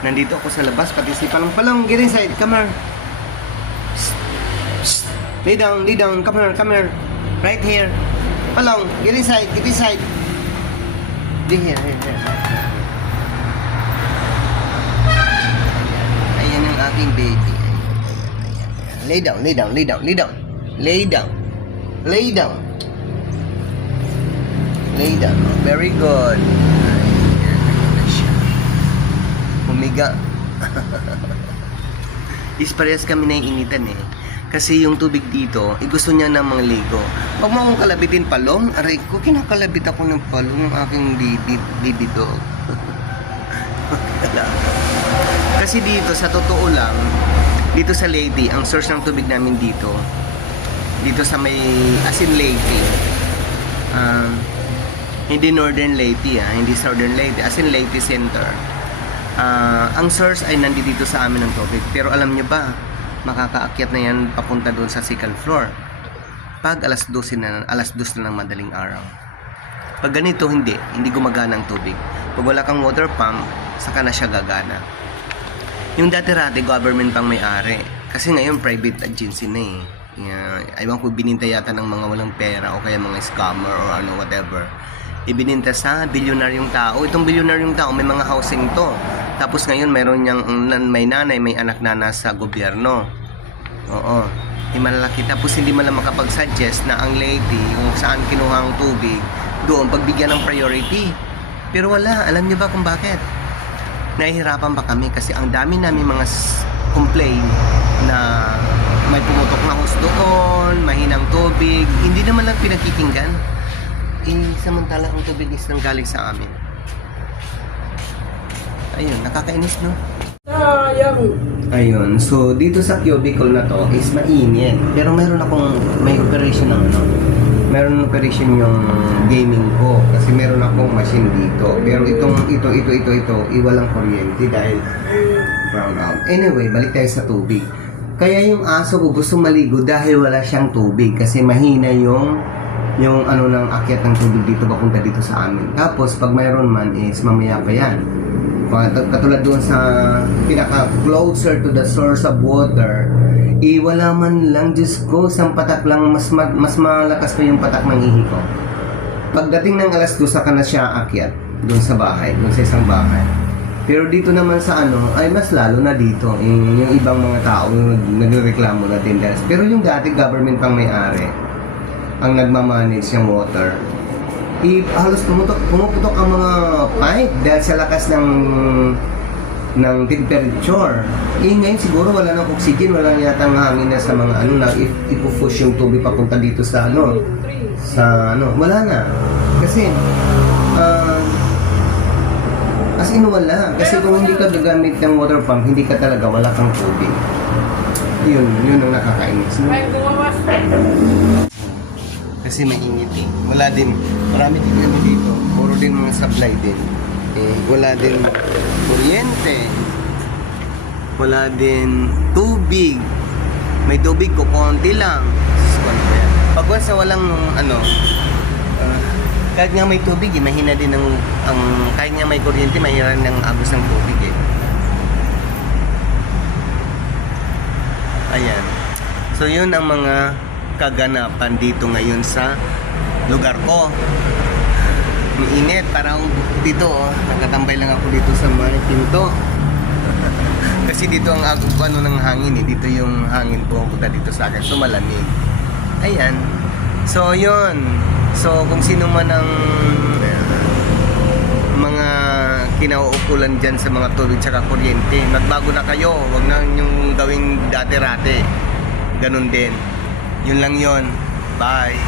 Nandito ako sa labas, pati si Palong, get inside, come here. Psst. Lay down, come here. Right here. Palong, get inside. Here. Ayan ang aking baby. Lay down. Very good. Humiga. Parehas kami naiinitan eh. Kasi yung tubig dito, gusto niya ng mga ligo. Huwag mo akong kalabitin, Palong. Aray ko, kinakalabit ako ng Palong ng aking baby dog. Kasi dito, sa totoo lang, dito sa Leyte, ang source ng tubig namin dito sa may Asin Leyte. Hindi Northern Leyte, hindi Southern Leyte, Asin Leyte Center. Ang source ay nandito sa amin ng tubig. Pero alam nyo ba, makakaakyat na yan papunta doon sa second floor pag alas 2 na ng madaling araw. Pag ganito, hindi gumagana ang tubig. Pag wala kang water pump, saka na siya gagana. Yung dati-rati government pang may-ari, kasi ngayon private agency na eh. Aywan ko, bininta yata ng mga walang pera o kaya mga scammer or ano, whatever. Ibininta sa bilyonaryong tao. Itong bilyonaryong tao, may mga housing to. Tapos ngayon, meron niyang may nanay, may anak na nasa gobyerno. Oo. Malalaki. Tapos hindi man lang makapag-suggest na ang Leyte, kung saan kinuha ang tubig, doon pagbigyan ng priority. Pero wala. Alam niyo ba kung bakit? Nahihirapan pa kami kasi ang dami namin mga complain na may pumutok na hose doon, mahinang tubig. Hindi naman lang pinakikinggan. Samantala ang tubig is nanggaling sa amin. Ayun, nakakainis, no? Ayun, so dito sa cubicle na to is mainit. Pero may operation ng meron operation yung gaming ko kasi meron akong machine dito. Pero ito, iwalang kuryente dahil brown out. Anyway, balik tayo sa tubig. Kaya yung aso ko gusto maligo dahil wala siyang tubig kasi mahina yung ng akyat ng tubig dito papunta dito sa amin. Tapos pag mayroon man is mamaya pa yan. Katulad doon sa pinaka closer to the source of water, wala man lang, Diyos ko, isang patak lang, mas malakas pa yung patak ng ihi ko. Pagdating ng alas 2 saka na siya akyat doon sa bahay, doon sa isang bahay. Pero dito naman sa ay mas lalo na dito. Yung ibang mga tao nagreklamo na din dahil. Pero yung dati government pang may-ari ang nagmamanage yung water. Halos pumuputok ang mga pipe dahil sa lakas ng temperature. Ngayon siguro wala nang oxygen, wala nang yata ng hangin na sa mga na ipupush yung tubig papunta dito sa wala na. Kasi as in wala. Kasi kung hindi ka gagamit ng water pump, hindi ka talaga, wala kang tubig. Yun ang nakakainis. No? Kasi mainit eh. Wala din. Marami din kami dito. Puro din mga supply din. Wala din kuryente. Wala din tubig. May tubig ko, konti lang. Pag once walang kahit nga may tubig mahina din kahit nga may kuryente, mahina rin ang agos ng tubig eh. Ayan. So yun ang mga kaganapan dito ngayon sa lugar ko. Ang init, parang dito nakatambay lang ako dito sa mga pinto. Kasi dito ang ng hangin eh. Dito yung hangin pumunta dito sa akin. So malamig. Ayan. So yun. So kung sino man ang mga kinauukulan dyan sa mga tubig tsaka kuryente, magbago na kayo. Huwag na yung gawing dati-rate. Ganun din. Yun lang yun. Bye.